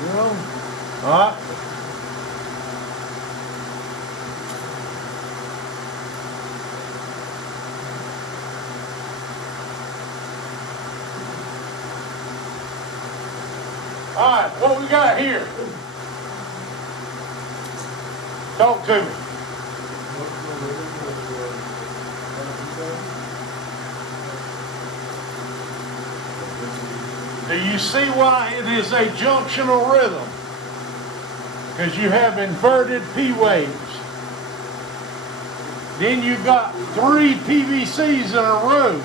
You're on. All right. All right, what we got here? Talk to me. Do you see why it is a junctional rhythm? Because you have inverted P waves. Then you got 3 PVCs in a row.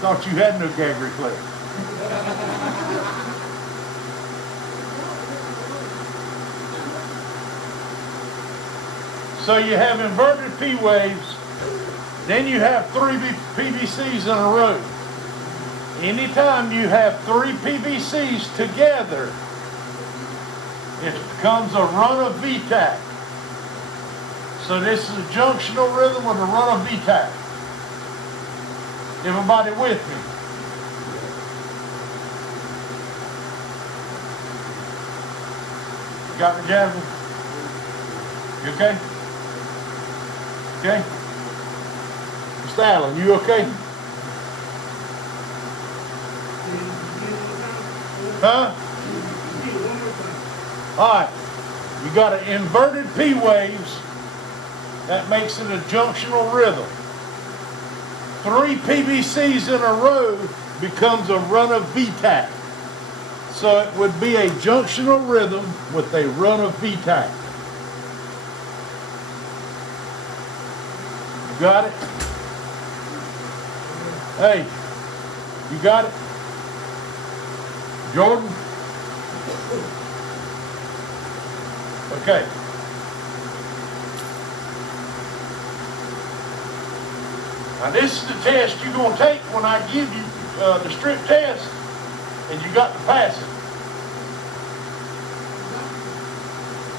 Thought you had no gag reflex. So you have inverted P waves, then you have 3 PVCs in a row. Anytime you have 3 PVCs together, it becomes a run of VTAC. So this is a junctional rhythm with a run of VTAC. Everybody with me? Got me, Jasmine? You okay? Okay? Mr. Allen, you okay? Huh? All right. You got an inverted P waves. That makes it a junctional rhythm. 3 PVCs in a row becomes a run of VTAC. So it would be a junctional rhythm with a run of VTAC. You got it? Hey, you got it? Jordan? Okay. Now this is the test you're going to take when I give you the strip test, and you got to pass it.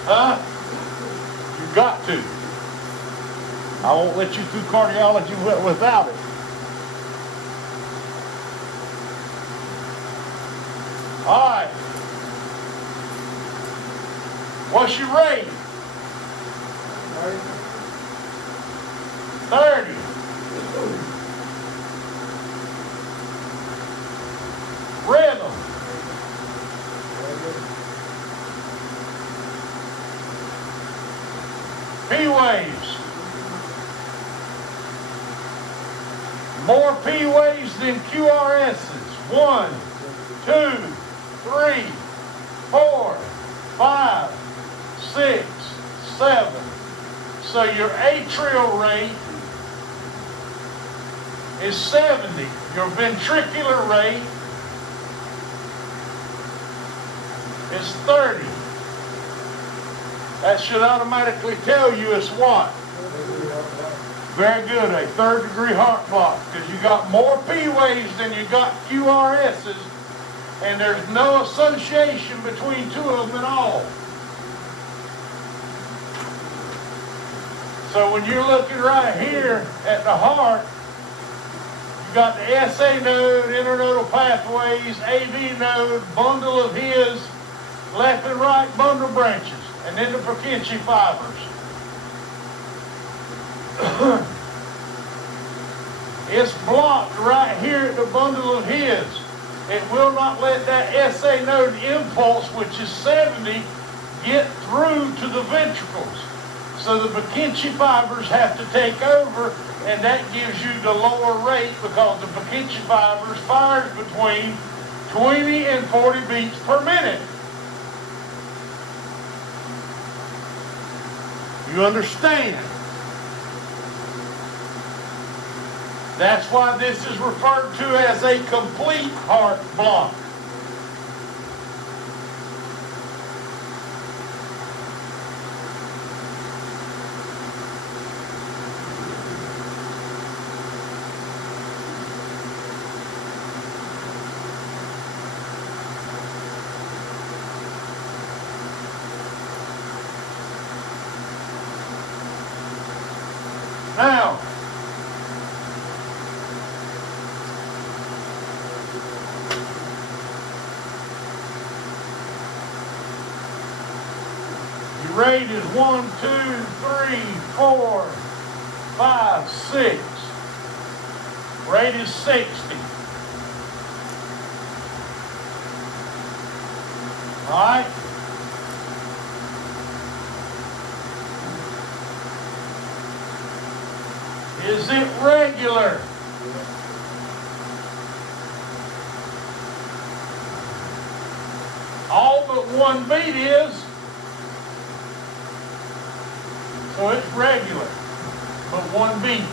Huh? You got to. I won't let you through cardiology without it. All right. What's your rate? 30. Rhythm. P waves. More P waves than QRSs. 1, 2, 3, 4, 5, 6, 7. So your atrial rate is 70. Your ventricular rate is 30. That should automatically tell you it's what? Very good, a 3rd-degree heart block, because you got more P waves than you got QRSs, and there's no association between 2 of them at all. So when you're looking right here at the heart, you got the SA node, internodal pathways, AV node, bundle of his, left and right bundle branches, and then the Purkinje fibers. It's blocked right here at the bundle of his. It will not let that SA node impulse, which is 70, get through to the ventricles. So the Purkinje fibers have to take over, and that gives you the lower rate because the Purkinje fibers fires between 20 and 40 beats per minute. You understand? That's why this is referred to as a complete heart block. Now, Your rate is 1, 2, 3, 4, 5, 6. Rate is 60. All right? Is it regular? All but one beat is. So it's regular, but one beat.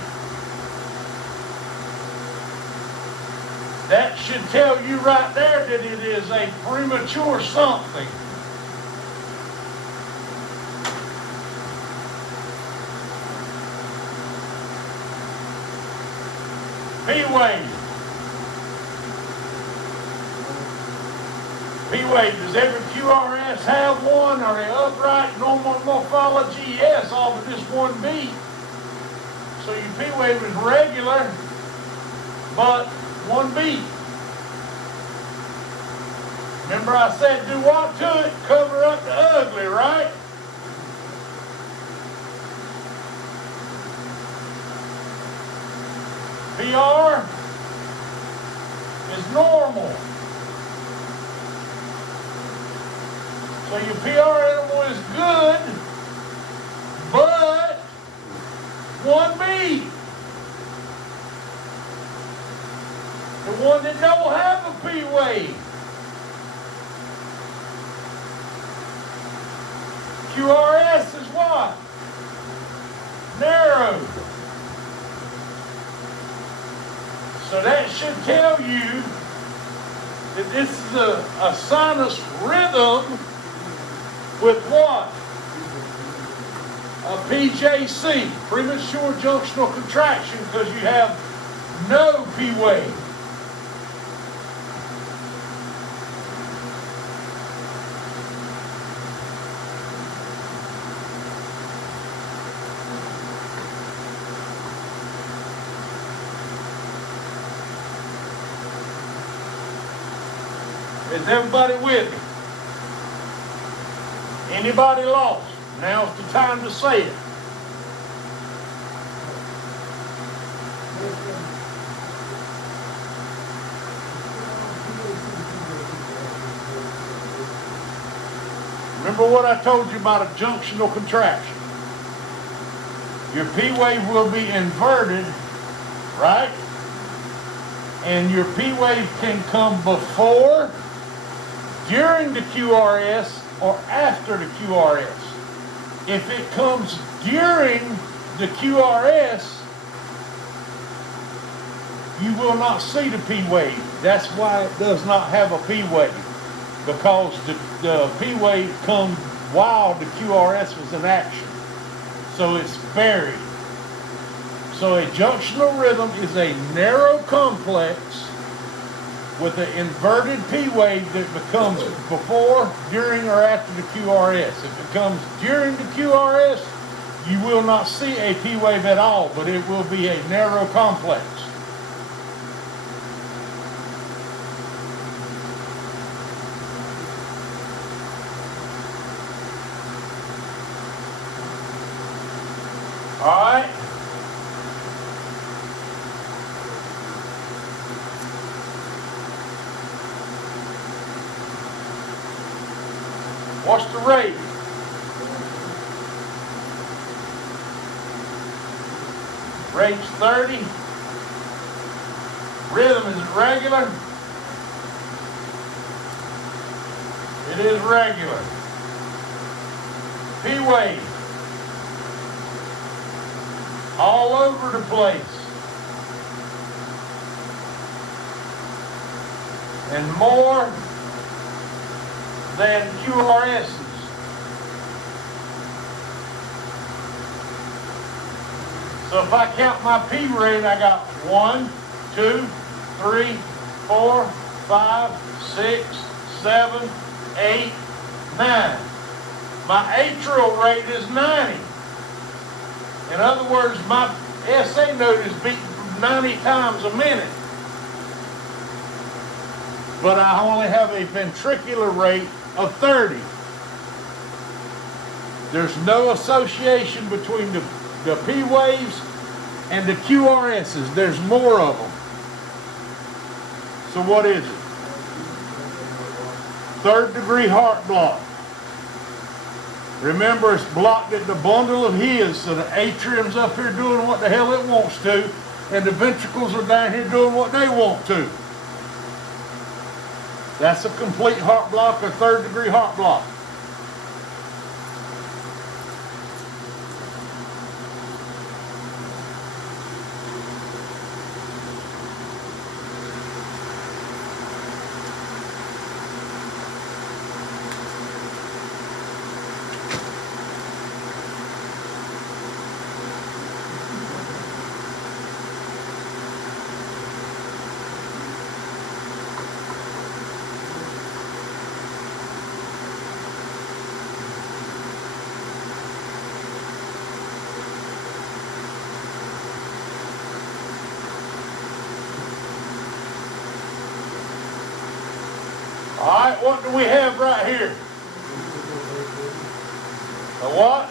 That should tell you right there that it is a premature something. P-wave. P-wave, does every QRS have one? Are they upright, normal morphology? Yes, all but this one beat. So your P-wave is regular, but one beat. Remember I said do what to it? Cover up the ugly, right? PR is normal. So your PR interval is good, but one beat. The one that don't have a P wave. QRS is what? Narrow. So that should tell you that this is a sinus rhythm with what? A PJC, premature junctional contraction, because you have no P wave. Is everybody with me? Anybody lost? Now's the time to say it. Remember what I told you about a junctional contraction. Your P wave will be inverted, right? And your P wave can come before, during the QRS, or after the QRS. If it comes during the QRS, you will not see the P wave. That's why it does not have a P wave, because the P wave comes while the QRS was in action. So it's buried. So a junctional rhythm is a narrow complex with an inverted P wave that becomes before, during, or after the QRS. If it comes during the QRS, you will not see a P wave at all, but it will be a narrow complex. All right? What's the rate? Rate's 30. Rhythm is regular. It is regular. P wave. All over the place. And more than QRSs. So if I count my P rate, I got 1, 2, 3, 4, 5, 6, 7, 8, 9. My atrial rate is 90. In other words, my SA node is beating 90 times a minute. But I only have a ventricular rate of 30. There's no association between the P waves and the QRSs. There's more of them. So what is it? Third degree heart block. Remember, it's blocked at the bundle of his, so the atrium's up here doing what the hell it wants to, and the ventricles are down here doing what they want to. That's a complete heart block, a third degree heart block. All right, what do we have right here? A what?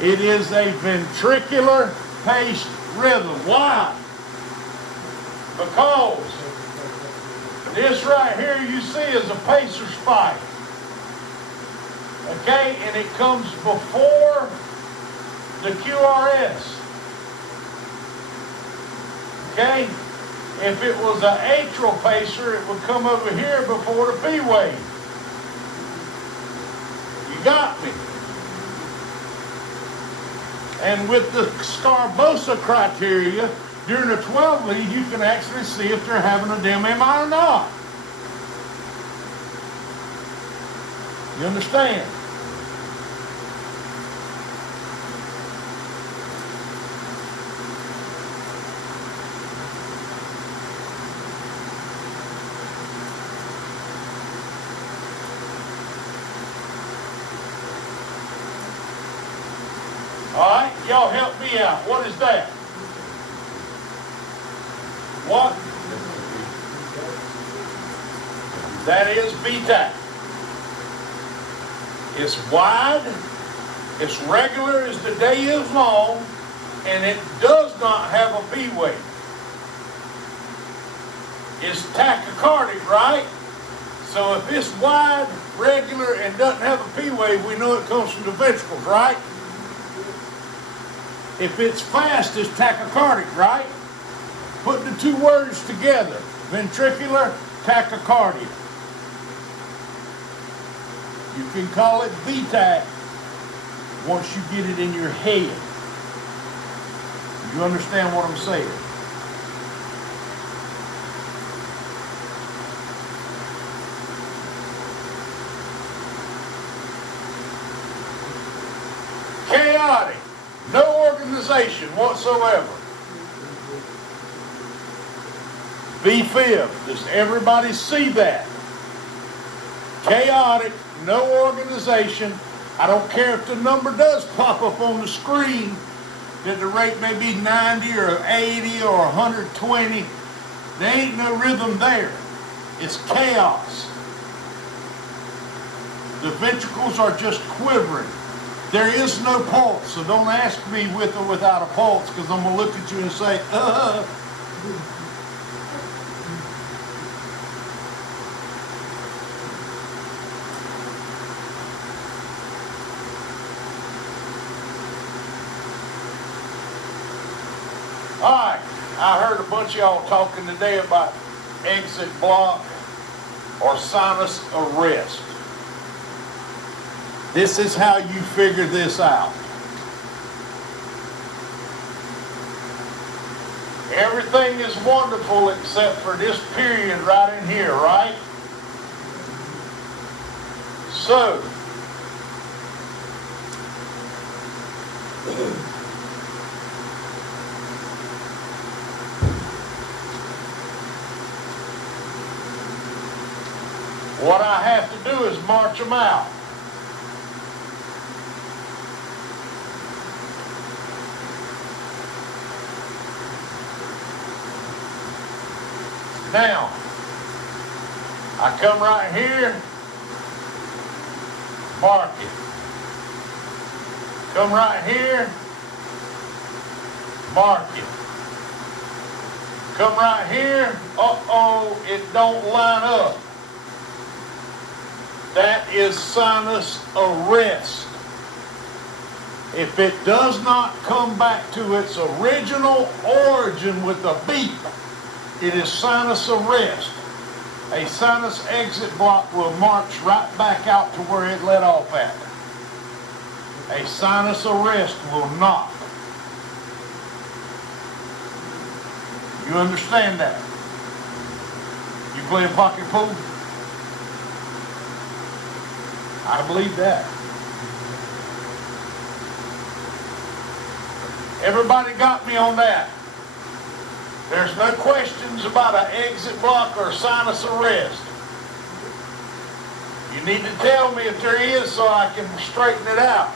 It is a ventricular paced rhythm. Why? Because this right here you see is a pacer spike. Okay, and it comes before the QRS. Okay? If it was an atrial pacer, it would come over here before the P wave. You got me. And with the Scarbosa criteria, during a 12 lead, you can actually see if they're having a dim MI or not. You understand? All right, y'all help me out. What is that? What? That is VTAC. It's wide, it's regular as the day is long, and it does not have a P wave. It's tachycardic, right? So if it's wide, regular, and doesn't have a P wave, we know it comes from the ventricles, right? If it's fast, it's tachycardic, right? Put the two words together, ventricular tachycardia. You can call it VTAC once you get it in your head. You understand what I'm saying? Chaotic. No organization whatsoever. V-fib. Does everybody see that? Chaotic, no organization. I don't care if the number does pop up on the screen that the rate may be 90 or 80 or 120. There ain't no rhythm there. It's chaos. The ventricles are just quivering. There is no pulse, so don't ask me with or without a pulse, because I'm going to look at you and say, All right, I heard a bunch of y'all talking today about exit block or sinus arrest. This is how you figure this out. Everything is wonderful except for this period right in here, right? So, what I have to do is march them out. Now, I come right here, Mark it. Come right here. Mark it. Come right here. Uh-oh, it don't line up. That is sinus arrest. If it does not come back to its original origin with a beep, it is sinus arrest. A sinus exit block will march right back out to where it let off at. A sinus arrest will not. You understand that? You playing pocket pool? I believe that. Everybody got me on that. There's no questions about an exit block or sinus arrest. You need to tell me if there is so I can straighten it out.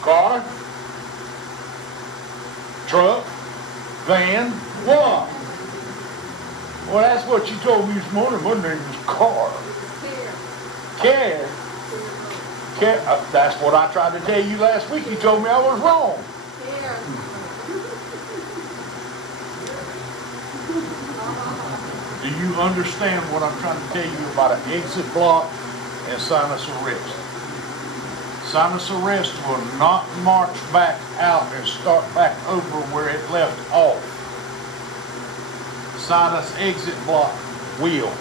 Car, truck, van, what? Well, that's what you told me this morning. My name was car. Care. Care. That's what I tried to tell you last week. You told me I was wrong. Do you understand what I'm trying to tell you about an exit block and sinus arrest? Sinus arrest will not march back out and start back over where it left off. Sinus exit block will.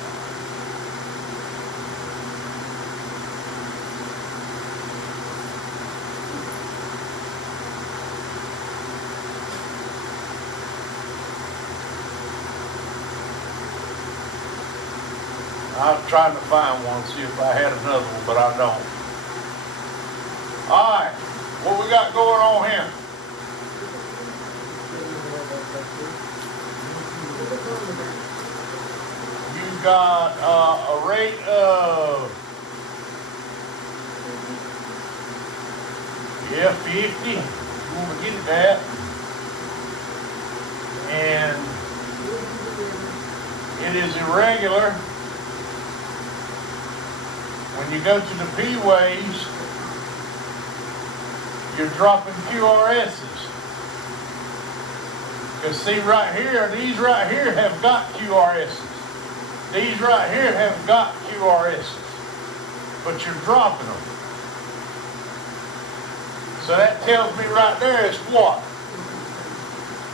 I was trying to find one, see if I had another one, but I don't. All right, what we got going on here? You got a rate of 50. You want to get that, and it is irregular. When you go to the P-waves, you're dropping QRSs. Because see right here, these right here have got QRSs. These right here have got QRSs. But you're dropping them. So that tells me right there is what?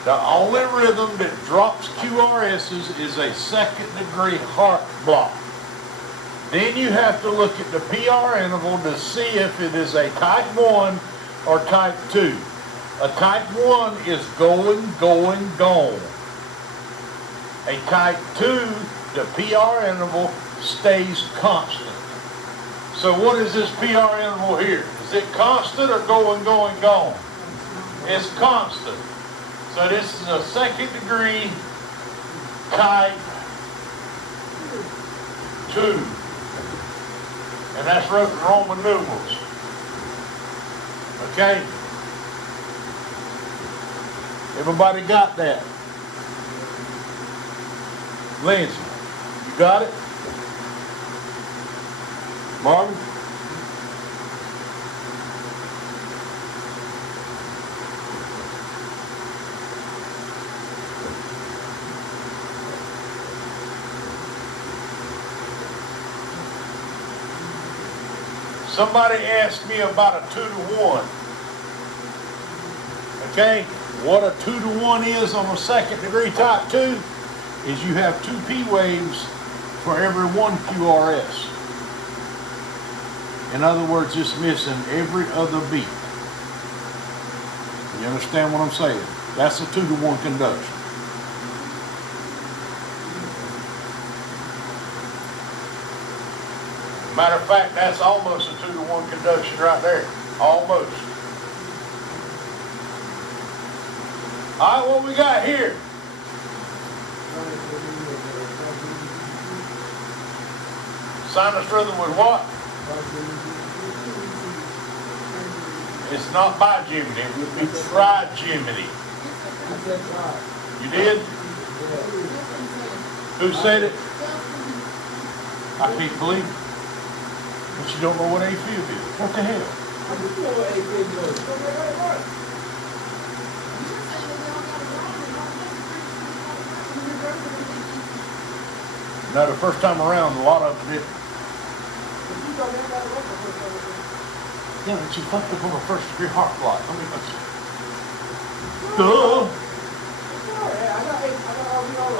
The only rhythm that drops QRSs is a second degree heart block. Then you have to look at the PR interval to see if it is a type 1 or type 2. A type 1 is going, gone. A type 2, the PR interval stays constant. So what is this PR interval here? Is it constant or going, gone? It's constant. So this is a second degree type 2. And that's wrote in Roman numerals. Okay? Everybody got that? Lindsay, you got it? Marvin? Somebody asked me about a 2-to-1. Okay, what a 2-to-1 is on a second degree type 2 is you have 2 P waves for every 1 QRS. In other words, it's missing every other beat. You understand what I'm saying? That's a 2-to-1 conduction. Matter of fact, that's almost a 2-to-1 conduction right there. Almost. All right, what we got here? Sinus rhythm with what? It's not bi-Jiminy, it would be tri-Jiminy. You did? Who said it? I can't believe it. But you don't know what AFib is. What the hell? I do know what AFib was. No, the first time around, a lot of them didn't. Yeah, but you fucked up on a first degree heart block. I mean, duh.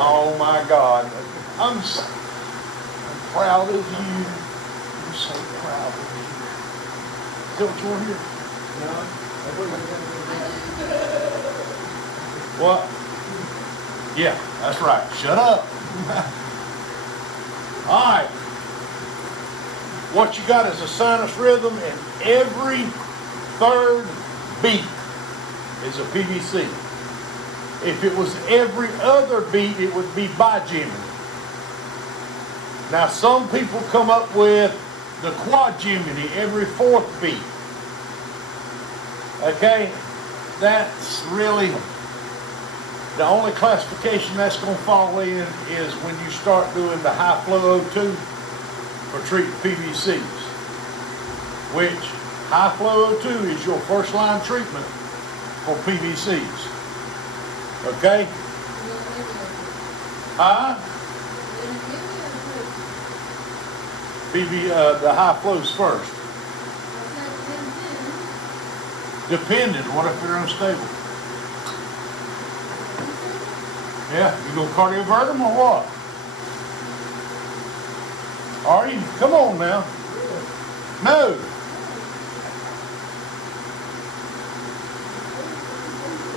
Oh my God. I'm proud of you. I'm so proud of you. Is that what you want to hear? No. What? Yeah, that's right. Shut up. All right. What you got is a sinus rhythm, and every third beat is a PVC. If it was every other beat, it would be bigeminal. Now, some people come up with the quadgeminal, every fourth beat. Okay? That's really the only classification that's going to fall in is when you start doing the high flow O2 for treating PVCs, which high flow O2 is your first line treatment for PVCs. Okay? Huh? The high flows first. Depending. What if they're unstable? Yeah, you gonna cardiovert them or what? Are you? Come on now. No.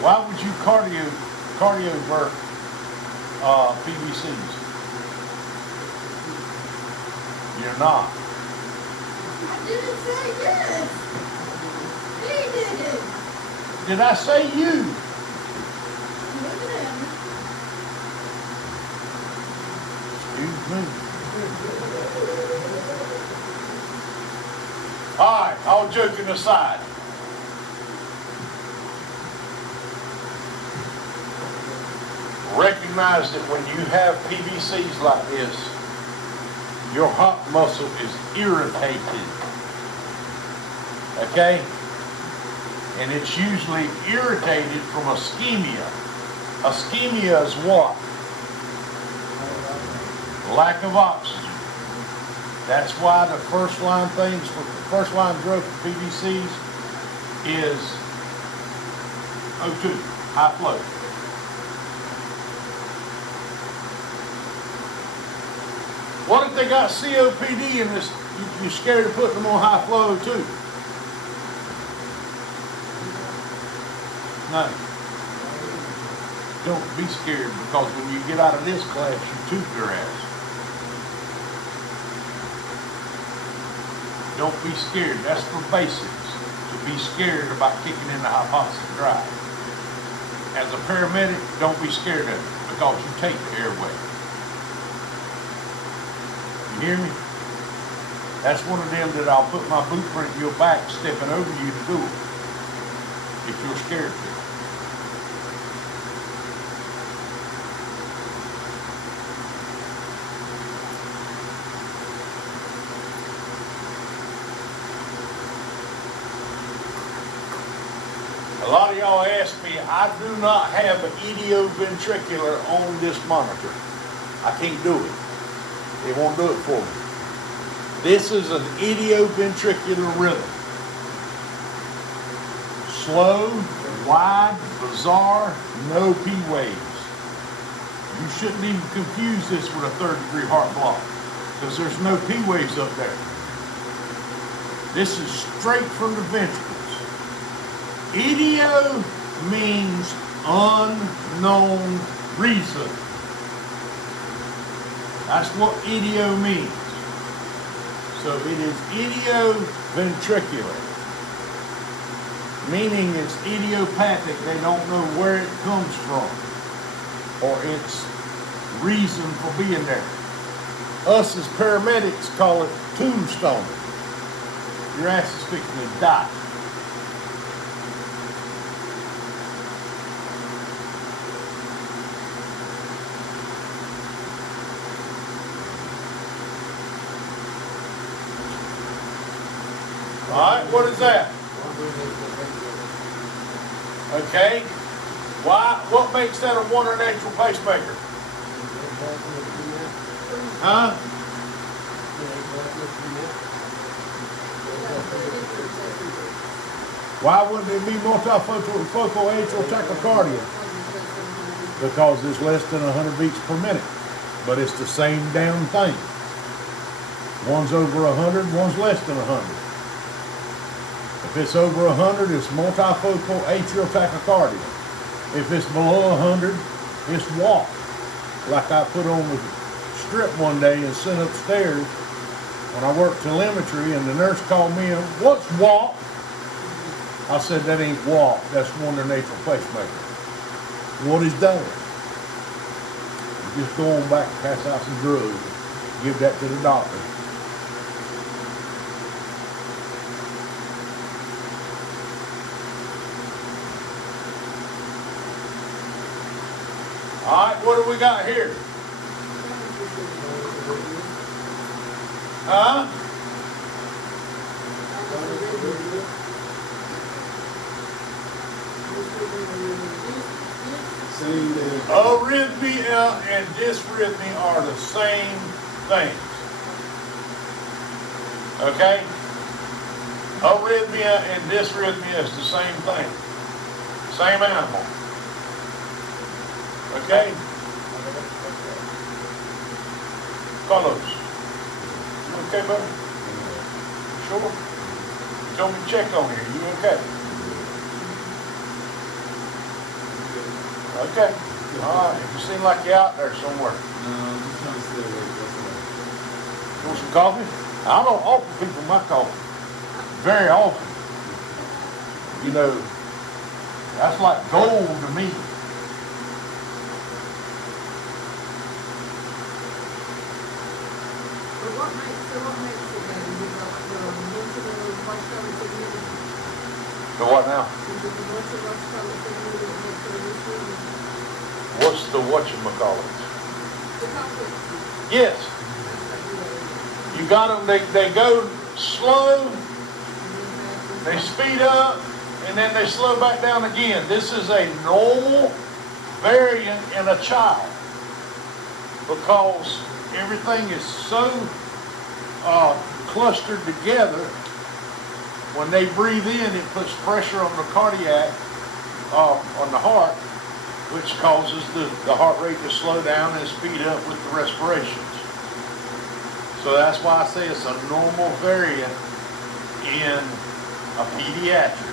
Why would you cardiovert PVCs? You're not. I didn't say yes. He did it. Did I say you? Excuse me. All right, all joking aside. Recognize that when you have PVCs like this, your heart muscle is irritated. Okay? And it's usually irritated from ischemia. Ischemia is what? Lack of oxygen. That's why the first line things for the first line drug for PVCs is O2, high flow. What if they got COPD and this? You're scared of putting them on high flow O2? No. Don't be scared, because when you get out of this class, you tooth your ass. Don't be scared. That's for basics. To be scared about kicking in the hypoxic drive. As a paramedic, don't be scared of it, because you take the airway. You hear me? That's one of them that I'll put my boot print in your back, stepping over you to do it, if you're scared to. A lot of y'all ask me, I do not have an idioventricular on this monitor. I can't do it. It won't do it for me. This is an idioventricular rhythm. Slow, wide, bizarre, no P waves. You shouldn't even confuse this with a third degree heart block, because there's no P waves up there. This is straight from the ventricles. Idio means unknown reason. That's what idio means. So it is idioventricular, meaning it's idiopathic. They don't know where it comes from or its reason for being there. Us as paramedics call it tombstone. Your ass is fixing to die. Alright, what is that? Okay. Why? What makes that a wonder natural pacemaker? Huh? Why wouldn't it be multifocal atrial tachycardia? Because it's less than 100 beats per minute. But it's the same damn thing. One's over 100, one's less than 100. If it's over 100, it's multifocal atrial tachycardia. If it's below 100, it's walk. Like I put on the strip one day and sent upstairs when I worked telemetry, and the nurse called me in, "What's walk?" I said, "That ain't walk, that's wonder natural pacemaker." "What is that?" Just go on back and pass out some drugs. Give that to the doctor. Alright, what do we got here? Huh? Same thing. Arrhythmia and dysrhythmia are the same things. Okay? Arrhythmia and dysrhythmia is the same thing. Same animal. Okay? Carlos. You okay, buddy? Sure? You told me to check on you. You okay? Okay. All right. You seem like you're out there somewhere. No, I'm just trying to stay awake. That's all. You want some coffee? I don't offer people my coffee very often. You know, that's like gold to me. What makes it then? Is it like the multiple watchtower technique? The what now? Is it the multiple watchtower technique that makes it initially? What's the whatchamacallit? The complex. Yes. You got them, they go slow, they speed up, and then they slow back down again. This is a normal variant in a child because everything is so clustered together. When they breathe in, it puts pressure on the cardiac, on the heart, which causes the heart rate to slow down and speed up with the respirations. So that's why I say it's a normal variant in a pediatric.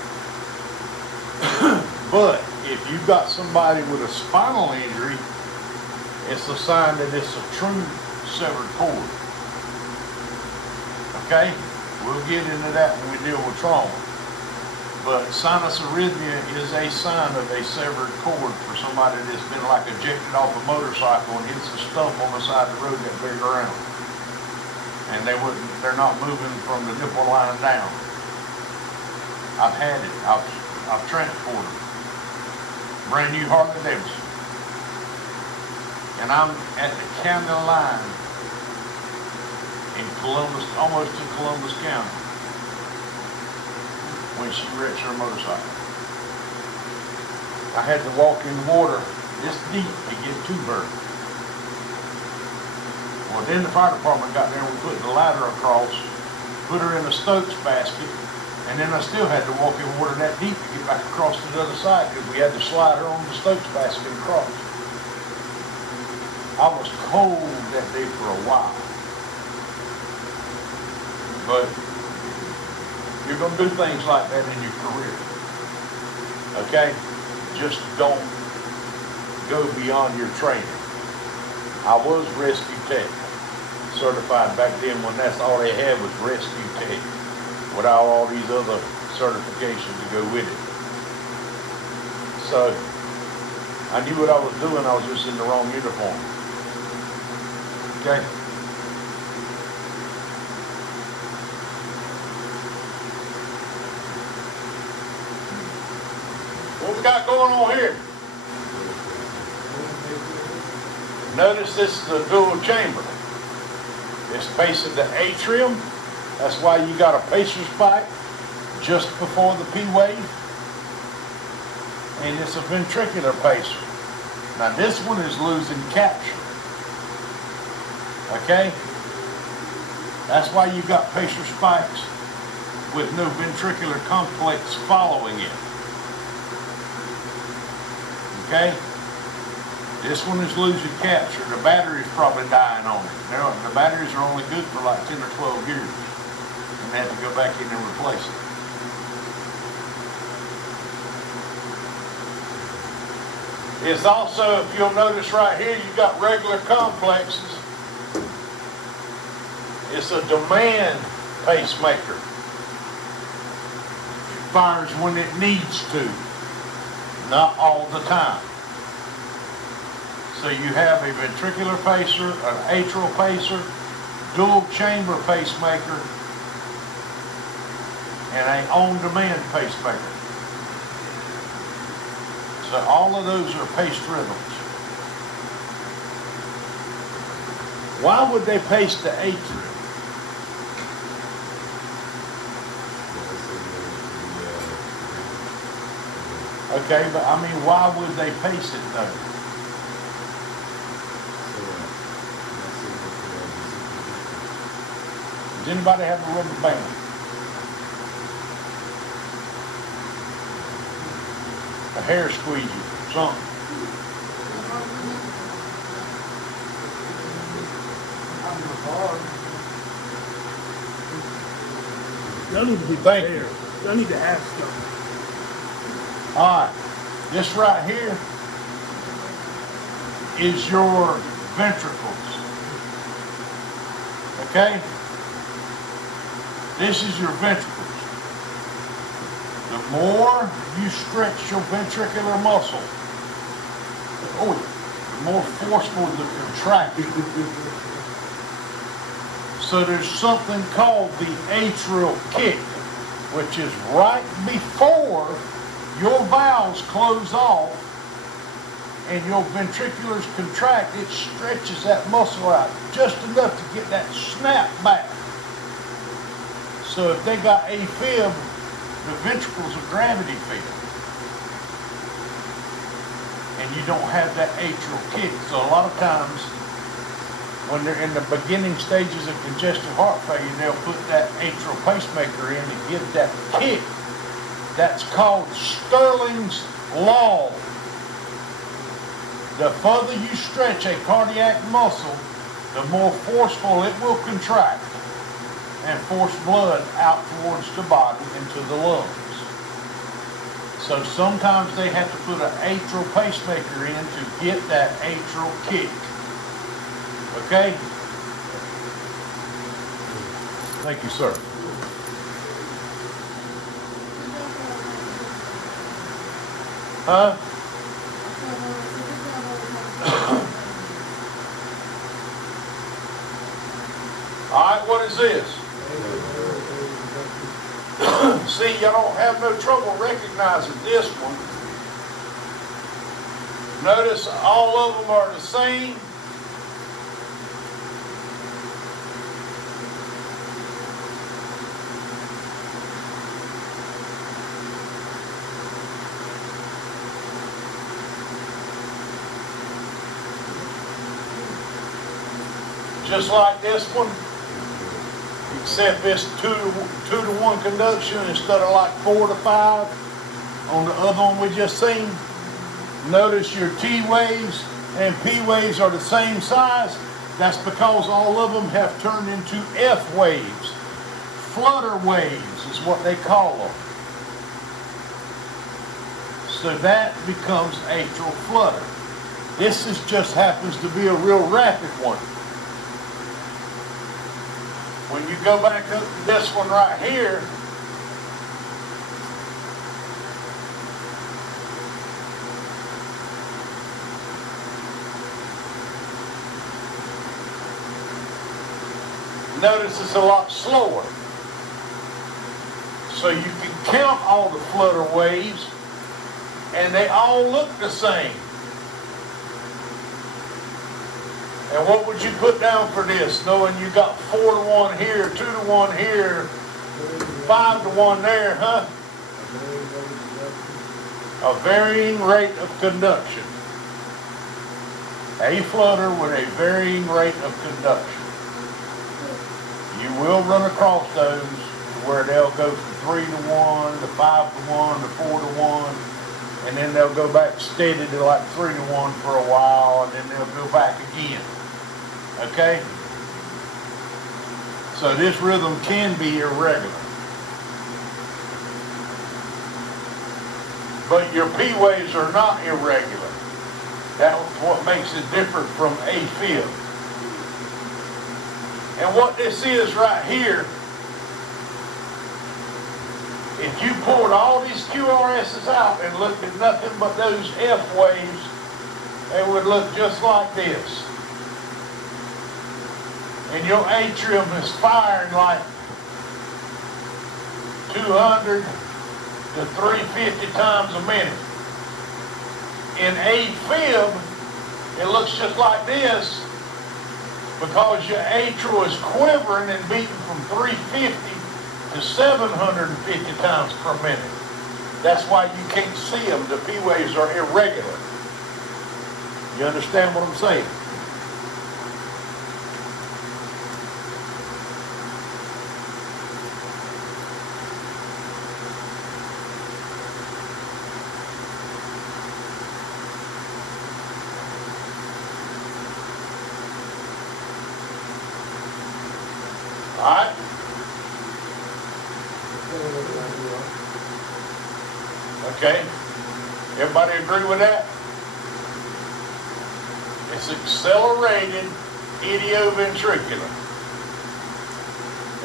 But if you've got somebody with a spinal injury, it's a sign that it's a true severed cord. Okay? We'll get into that when we deal with trauma. But sinus arrhythmia is a sign of a severed cord for somebody that's been like ejected off a motorcycle and hits a stump on the side of the road that big around. And they're not moving from the nipple line down. I've had it. I've transported brand new Harley Davidson. And I'm at the county line in Columbus, almost to Columbus County, when she wrecked her motorcycle. I had to walk in water this deep to get to her. Well, then the fire department got there and we put the ladder across, put her in a Stokes basket, and then I still had to walk in water that deep to get back across to the other side because we had to slide her on the Stokes basket across. I was cold that day for a while. But you're going to do things like that in your career. Okay? Just don't go beyond your training. I was rescue tech certified back then when that's all they had was rescue tech without all these other certifications to go with it. So I knew what I was doing, I was just in the wrong uniform. Okay? What we got going on here? Notice this is a dual chamber. It's facing the atrium. That's why you got a pacer's pipe just before the P wave, and it's a ventricular pacer. Now this one is losing capture. Okay? That's why you got pacer spikes with no ventricular complex following it. Okay? This one is losing capture. The battery's probably dying on it. The batteries are only good for like 10 or 12 years. And they have to go back in and replace it. It's also, if you'll notice right here, you've got regular complexes. It's a demand pacemaker. It fires when it needs to, not all the time. So you have a ventricular pacer, an atrial pacer, dual chamber pacemaker, and an on-demand pacemaker. So all of those are paced rhythms. Why would they pace the atrial? Okay, but I mean, why would they pace it though? Does anybody have a rubber band? A hair squeegee, something. Y'all need to be Thank you. prepared. Y'all need to ask them. All right, this right here is your ventricles. Okay? This is your ventricles. The more you stretch your ventricular muscle, the more forceful the contraction. So there's something called the atrial kick, which is right before your valves close off and your ventriculars contract. It stretches that muscle out just enough to get that snap back. So if they got AFib, the ventricles are gravity fed. And you don't have that atrial kick. So a lot of times, when they're in the beginning stages of congestive heart failure, they'll put that atrial pacemaker in to give that kick. That's called Sterling's law. The further you stretch a cardiac muscle, the more forceful it will contract and force blood out towards the body into the lungs. So sometimes they have to put an atrial pacemaker in to get that atrial kick. Okay? Thank you, sir. Huh? All right, what is this? See, y'all don't have no trouble recognizing this one. Notice all of them are the same. Just like this one, except it's 2-to-1 conduction instead of like 4-to-5 on the other one we just seen. Notice your T waves and P waves are the same size. That's because all of them have turned into F waves. Flutter waves is what they call them. So that becomes atrial flutter. This just happens to be a real rapid one. When you go back up to this one right here, notice it's a lot slower. So you can count all the flutter waves and they all look the same. And what would you put down for this, knowing you got 4-to-1 here, 2-to-1 here, 5 to 1 there, huh? A varying rate of conduction. A flutter with a varying rate of conduction. You will run across those where they'll go from 3 to 1 to 5 to 1 to 4 to 1, and then they'll go back steady to like 3 to 1 for a while, and then they'll go back again. Okay? So this rhythm can be irregular. But your P waves are not irregular. That's what makes it different from A fib. And what this is right here, if you pulled all these QRSs out and looked at nothing but those F waves, they would look just like this. And your atrium is firing like 200 to 350 times a minute. In A fib, it looks just like this because your atrial is quivering and beating from 350 to 750 times per minute. That's why you can't see them. The P waves are irregular. You understand what I'm saying? All right? Okay? Everybody agree with that? It's accelerated idioventricular.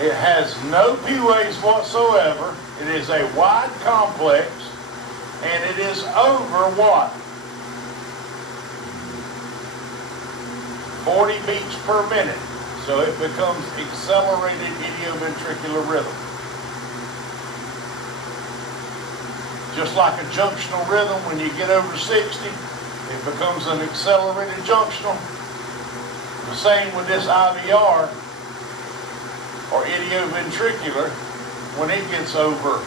It has no P waves whatsoever. It is a wide complex, and it is over what? 40 beats per minute. So it becomes accelerated idioventricular rhythm. Just like a junctional rhythm, when you get over 60, it becomes an accelerated junctional. The same with this IVR, or idioventricular, when it gets over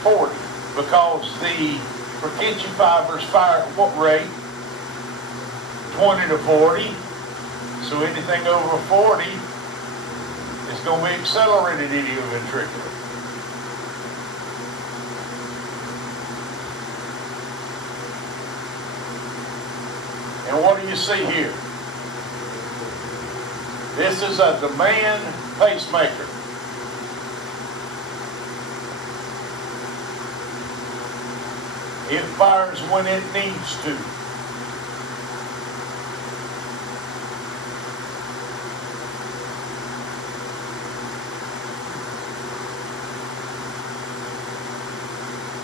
40, because the Purkinje fibers fire at what rate? 20 to 40. So anything over 40 is going to be accelerated idioventricular. And what do you see here? This is a demand pacemaker. It fires when it needs to.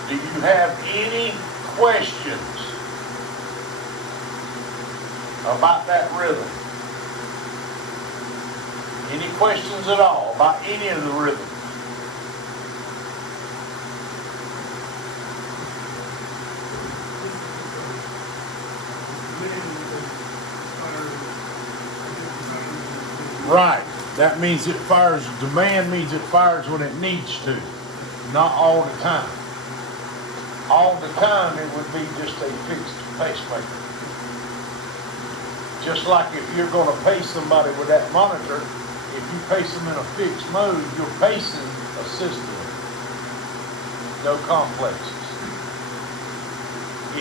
Do you have any questions about that rhythm? Any questions at all about any of the rhythms? Right. That means it fires, demand means it fires when it needs to, not all the time. All the time it would be just a fixed pacemaker. Just like if you're going to pace somebody with that monitor, if you pace them in a fixed mode, you're pacing a system. No complexes.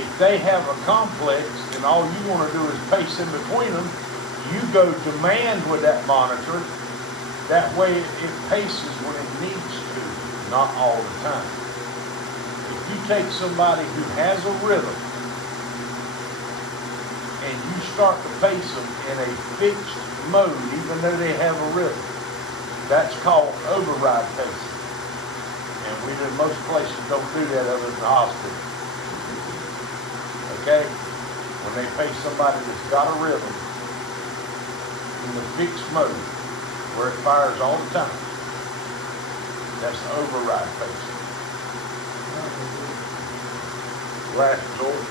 If they have a complex and all you want to do is pace in between them, you go demand with that monitor. That way it paces when it needs to, not all the time. If you take somebody who has a rhythm and you start to pace them in a fixed mode, even though they have a rhythm, that's called override pacing. And most places don't do that other than the hospital. Okay? When they pace somebody that's got a rhythm in the fixed mode, where it fires all the time, that's the override pacing. Last resort.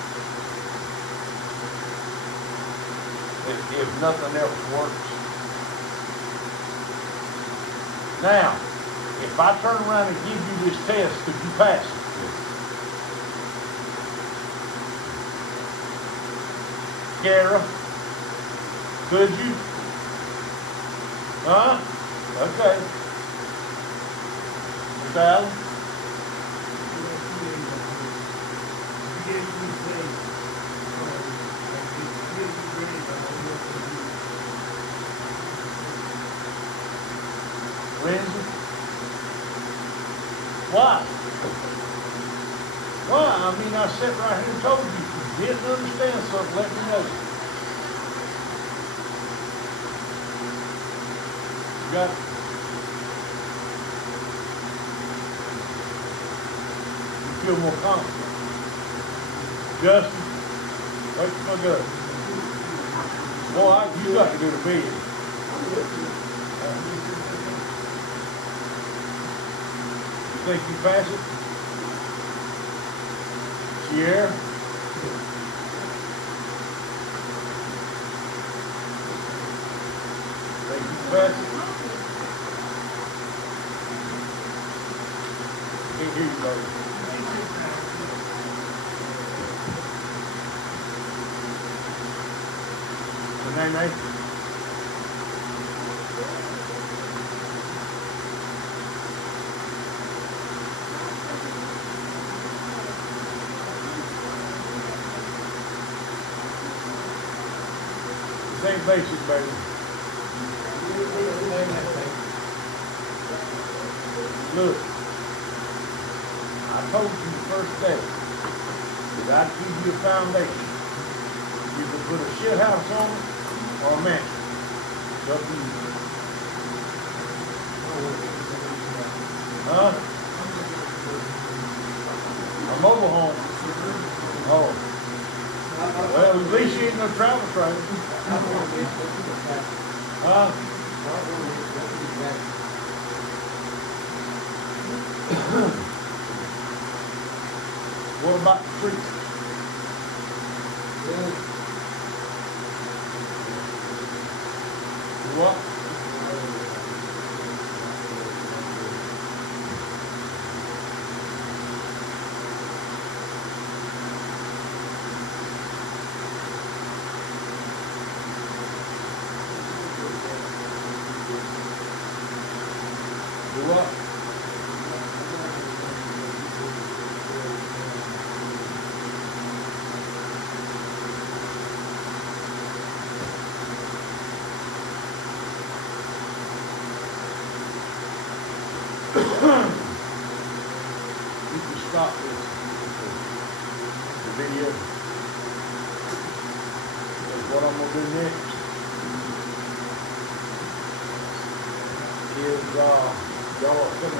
If nothing else works. Now, If I turn around and give you this test, could you pass it? Kara, could you? Huh? Okay. Mr. Allen? Lindsay? Why? Why? I mean, I sat right here and told you, if you didn't understand something, let me know. You got it? You feel more confident. Justin, wait till my gut. Boy, you got to go to bed. You think you pass it? Sierra? Think you pass it? Can't hear you, buddy. Nay. This ain't basic, baby. Look, I told you the first day that I'd give you a foundation. You can put a shit house on it or a mansion. It's up to you. Huh? A mobile home. Oh. Well, at least you ain't no travel trailer. Huh? What about the street? What? Do what? You can stop this, the video. Because what I'm gonna do next is, y'all are coming